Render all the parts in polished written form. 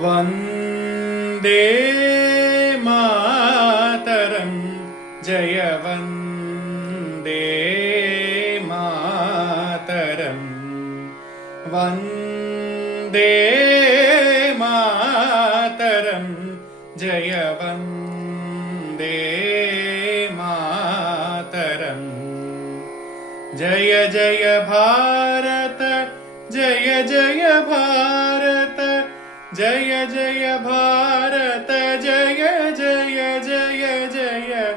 वन्दे मातरं जय वन्दे मातरं वन्दे मातरं जय वन्दे मातरं जय जय भारत जय जय भारत जय जय भारत जय जय जय जय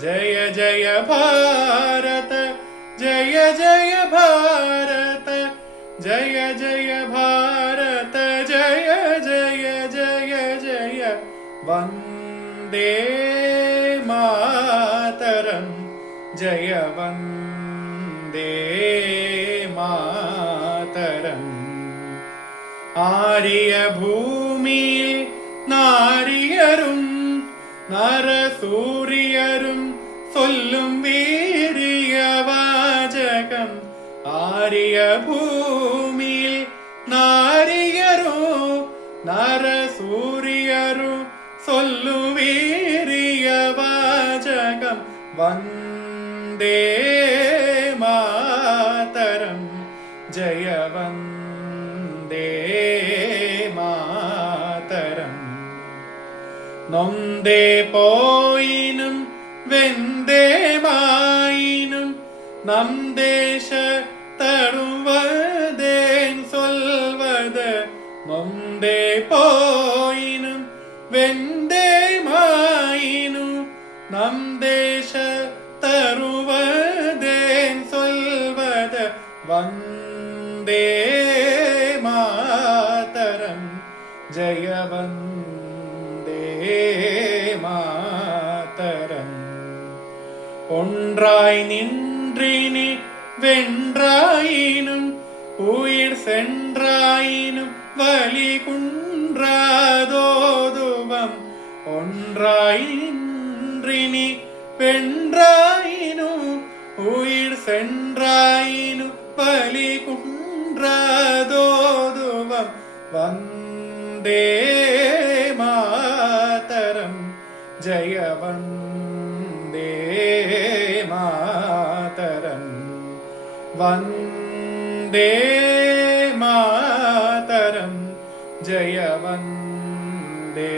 जय जय भारत जय जय भारत जय जय भारत जय जय जय जय वन्दे मातरं जय वन्दे मातरम् आर्य भूमिயில் நாரியரும் நரசூரியரும் சொல்லும் வீரிய வாசகம் ஆர்ய பூமியில் நாரியரும் நரசூரியரும் சொல்லும் வீரிய வாசகம் வந்தே மாதரம் ஜெய वन्दे मातरं नொந்தே போயினும் வெந்தே மாயினும் நம் தேச தருவதேன் சொல்வது நொந்தே போயினும் வெந்தே மாயினும் நம் தேச தருவதேன் சொல்வது वन्दे मातरं जय वन्दे मातरं ஒன்றாய் நின்றினி வென்றாயினும் உயிர் சென்றாயினும் வலி குன்றாதோதுவம் ஒன்றாய் நின்றினி வென்றாயினும் உயிர் சென்றாயினும் பலி குன்றாதோதுவம் வந்தே மாதரம் ஜெய வந்தே மாதரம் வந்தே மாதரம் ஜெய வந்தே